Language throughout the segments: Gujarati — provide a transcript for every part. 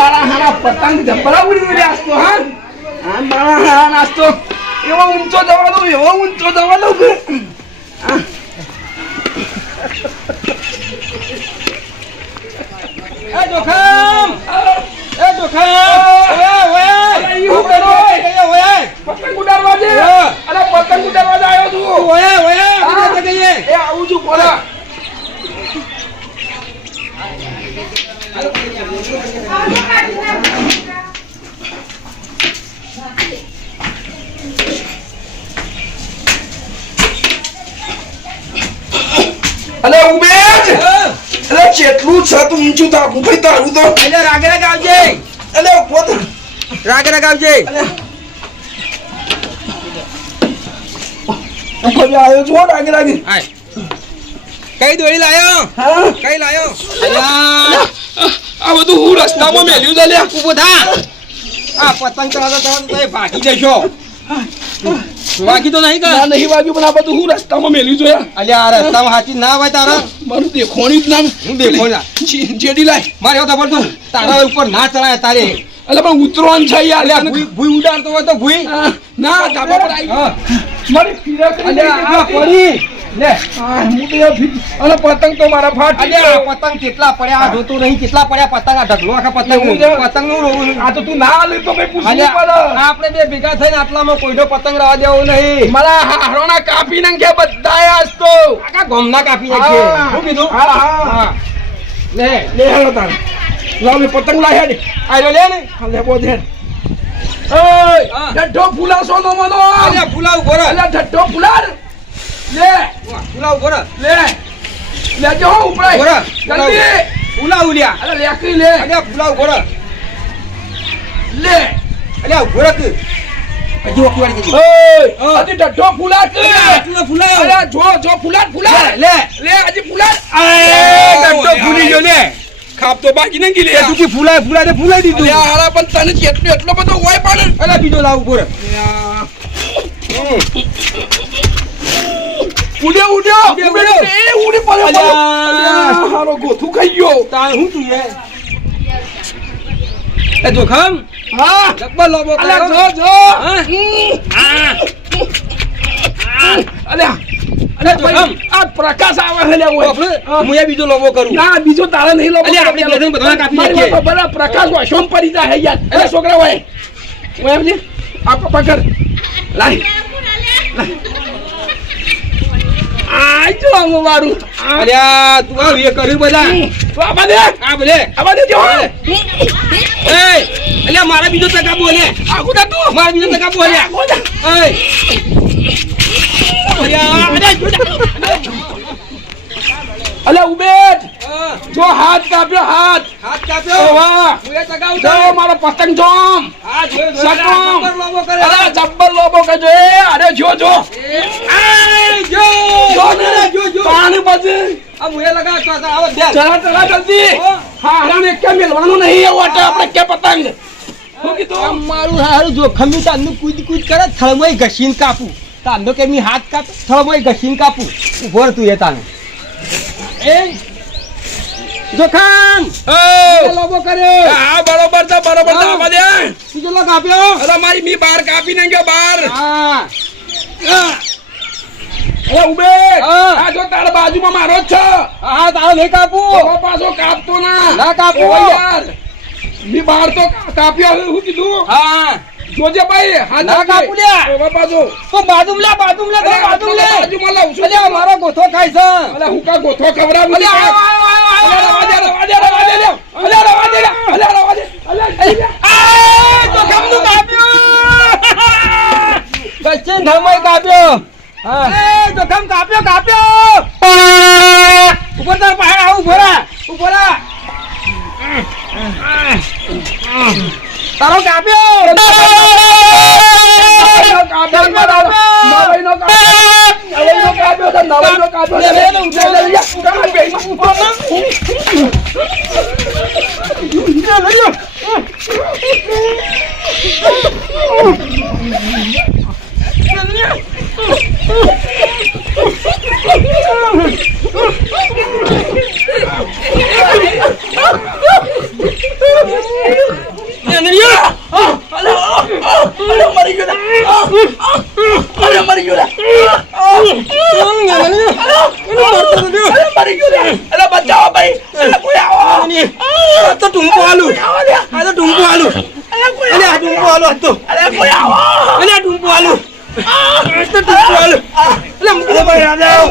મારા હારા પતંગ જબરા ઉડી રહ્યા છો હા મારા હારા નાસ્તો એવો ઊંચો જવા દઉં એવો ઊંચો જવા દઉં એ જોખમ પતંગ ઉડાડવા દે અરે પતંગ ઉડાડવા આવ્યો છું એ આવું છું બોલા અલે ઉમેશ અલે કેટલું છે તું ઊંચું તાકું ભાઈ તારું તો એટલે રાગે રાગ આવજે અલે પોત રાગે રાગ આવજે ભાઈ આવ્યો છો રાગે રાગે કઈ દોડી લાયો હા કઈ લાયો આ બધું હું રસ્તામાં મેલ્યું છે લ્યા ઉભો થા આ પતંગ ચલાવતા તો ભાગી જશો બાકી તો નહીં ના કર નહીં વાગ્યું પણ આ બધું હું રસ્તામાં મેલ્યું છે યાર અલ્યા આ રસ્તામાં હાચી ના હોય તારા મારું દેખોણી જ નામ હું દેખોણા. જેડી લાય મારે એવું ખબર તું તારા ઉપર ના ચડાય તારે અલે પણ ઉતરવાનું છે યાર અલ્યા ભૂઈ ઉડાડતો હોય તો ભૂઈ ના ધાબા પર આવી હા. મારી ફિરક અલ્યા આ પડી લે હું તો યાર અને પતંગ તો મારા ફાટી અલ્યા આ પતંગ કેટલા પડ્યા આ જોતું નહીં કેટલા પડ્યા પતંગ આ ઢગલો આખા પતંગ પતંગનું રોવું. આ તો તું ના લે તો મેં પૂછવું અલ્યા પડે આપણે બે ભેગા થઈને આટલામાં કોઈનો પતંગ રવા દેવો નહીં મારા હારોના કાપી નાખ્યા બધાય આજ તો આખા ગોમના કાપી નાખીએ શું કીધું હા હા હા લે લે હેલો તાર લાવ લે પતંગ લાય હેડ આયો લે ને લે બોધ હેડ હા. ઓય ઢઢો ફૂલાસો નો મનો અલ્યા ફુલાવ ગોર અલ્યા ઢઢો ફૂલાર લે ફુલાવ ગોર લે લે જો ઉપરાય ગોર જલ્દી ફુલાવ ઉલ્યા અરે લેકરી લે અલ્યા ફુલાવ ગોર લે અલ્યા ગોર તું હજી ઓકવાડી દીધી ઓય અજી ઢઢો ફૂલાર કે આટલો ફુલાવ અરે જો ફૂલાર ફૂલાર લે લે અજી ફૂલાર ઢઢો ફૂલી ગયો લે ખાપ તો બાકી નહીં ગઈ લે તું કે ફુલાય ફુલાય ફુલાઈ દીધું અલ્યા હારા પણ તને એટલો બધો હોય પણ અલ્યા બીજો લાવ ગોર ઉડ્યો ઉડ્યો. એ ઉડી પડ્યો અલ્યા. હારો ગોથું ખાઈ ગયો તાણ હું તું લે એ જોખમ હા જબ્બર લોબો અલ્યા કર્યો. જો હા? અલ્યા અલ્યા જોખમ આ પ્રકાશ આવે છે લે ઓય આપણે હું એ બીજો લોબો કરું ના બીજો તારે નહીં લો અલ્યા, આપણે બેસીને બધાને કાપી મારી નાખીએ. વાત બરાબર પ્રકાશ હોય સોમ પડી જાય યાર અરે છોકરા હોય ઓય એમ જી આ પકડ લાય આય જો હું મારું અલ્યા તું આ એ કર્યું બધા તો આ બધે આ ભલે જો એ અલ્યા મારા બીજો ટકા બોલે આખું તું મારા બીજો ટકા બોલે એ અલે ઉબેટ જો હાથ કાપ્યો હાથ હાથ કાપ્યો વાહ હું એ ટકા જો ઉઠાવ મારો પતંગ જોમ હા જો સકમ. લોબો કરે અરે જબ્બર લોબો કરજો એ અરે જો જો જો ને જો પાણી પછી આ મુએ લગા તો આવો દે ચલા જલ્દી હો. હા હરાને કે મેલવાનું નહીં એવું એટલે આપણે કે પતંગ શું કીધું મારું હારું જોખમી તાંદુ કૂદ કરે થળમોય ઘસીને કાપું તાંદો કે મી હાથ કાપ થળમોય ઘસીને કાપું ઉભો રે તું એ તાને એ જોખમ લોબો કર્યો હા બરોબર છે આવા દે બીજો લોક આપ્યો અરે મારી મી બાર કાપી નાખ્યો બાર હા અરે ઉબે હા. આ જો તારા બાજુમાં મારો જ છે હા તારો નહીં કાપું ઓ પાછો કાપતો ના કાપો. ઓ યાર મી બાર તો કાપ્યો હવે શું કીધું હા જોજે ભાઈ હા ના કાપું લ્યા. ઓ પાછો તો બાજુમ લે બાજુમાં લાવું છું અલ્યા મારો ગોથો ખાય છે અલે હું કા ગોથો ખવડાવું અલ્યા આવ, આવ, આવ, આવ, જોખમનું કાપ્યું બચ્ચન ધર્મય કાપ્યો હા એ જોખમ કાપ્યો ઉપર તાર પહાડ આવું ઉભો રા તારો કાપ્યો મરી ગયો મરી ગયો અરે બચાવો ભાઈ અરે કોઈ આવો તો ટૂંકો હાલું આ તો ટૂંકો હાલું અરે આ ટૂંકો હાલું હતો અરે કોઈ આવો અરે આ ટૂંકો હાલું તો ટૂંકો હાલું અરે મૂકી ભાઈ રાજાઓ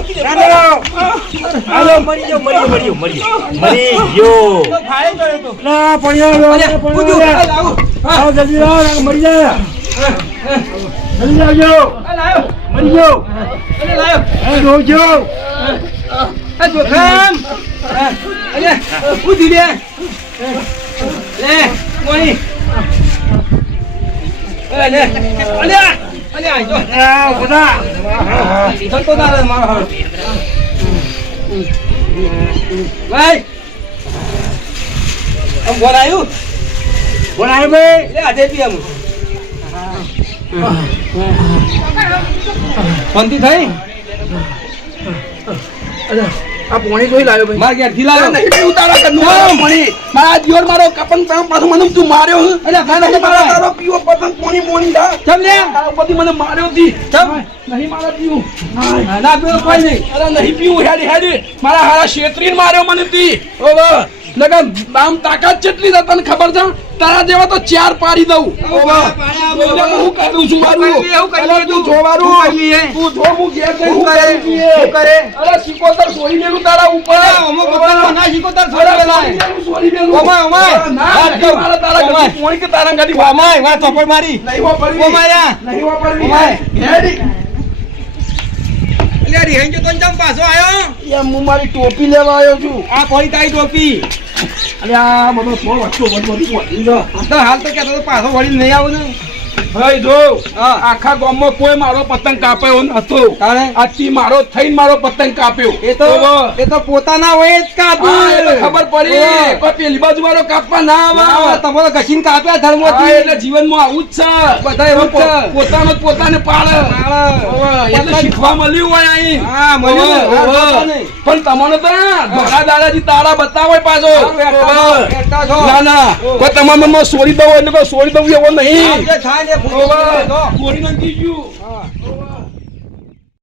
હાલો મરી ગયો તો ફાળે ગયો તો ના પડ્યો અરે પૂછું લાવો આવો જલ્દી આવો મરી જાય જલ્દી આવજો લાયો મરી ગયો અરે લાયો એ જોજો આ જોખમ અરે પૂછી દે લે મોની અરે આ જો આ બધા સંતો દાદા મારો હાલ ભાઈ આમ બોલાયું બોલાય ભાઈ લે આજે પી આમ શાંતિ થઈ આ પોણી કોઈ લાવ્યો ભાઈ માર ઘેરથી લાવ્યો નહીં પીવું તારા ઘરનું પોણી મારા દિયોર મારો કપન પાછું મને તું માર્યો હું અરે ભાઈ નહીં મારા તારો પીવો પતંગ પોણી મોણી થા ચમ લે તારા ઉપરથી મને માર્યો તી ચમ નહીં મારા પીવું ના પીવો કોઈ નહીં અરે નહીં પીવું હેડી મારા હારા શેત્રીને માર્યો મને તી ઓવે લગન બામ તાકાત કેટલી છે તને ખબર છે તારા જેવા તો ચાર પાડી દઉં ઓવે હું કરી દઉં છું મારું એવું કરી અરે તું જોવાનું શું કરીએ? તું જો હું ઘેર જઈને શું કરે? કરું છું એ. શું કરે? અરે સિકોતર સોરી દેલું તારા ઉપર અમો પતંગ ના શીખો તાર અરે છોડી સોરી દેલાય દેલું, સોરી દેલું. Oh my, oh my. ના, વાત નહીં કહું. મારા તારા ઓમાય. ઘરથી પોણી કે તારા ઘરથી ઓમાય વાત ચોપડ મારી નહીં વાપરવી. ઓમાય. નહીં વાપરવી. ઓમાય. હેડી. અલ્યા રિહંજો તને ચમ પાછો આયો યાર, હું મારી ટોપી લેવા આવ્યો છું આ પડી તારી ટોપી અરે આ બધો થોડો વચ્ચો વધી ગયો. તો હાલ તો કહેતો તો પાછો વળી નહીં આવું ને ભાઈ જો હા. આખા ગામમાં કોઈ મારો પતંગ કાપ્યો નતો તારે આજથી મારો થઈને મારો પતંગ કાપ્યો એ તો પોતાના હોય જ કાપું હા, એ તો ખબર પડી કોઈ પેલી બાજુ વાળો કાપવા ના આવે તમારો ઘસીને કાપ્યા હા, ધર્મોથી એટલે જીવનમાં આવું જ છે બધા એવું જ છે. પોતાનો જ પોતાને પાડે ઓવે, એટલે શીખવા મળ્યું હોય અહીં હા, મળ્યું ને. હા, ઓવે. પોતાને. પણ તમને તો ધોળા દાદાજી તારા બતાવો પાછો ઓવે. બેઠા છો. ના ના કોઈ તમારા મનમાં સોરી દઉં એટલે કોઈ સોરી દઉં એવો નહીં આમ જે થાય ને ફૂટી ઓવે. જાય તો. સોરી નથી ગયું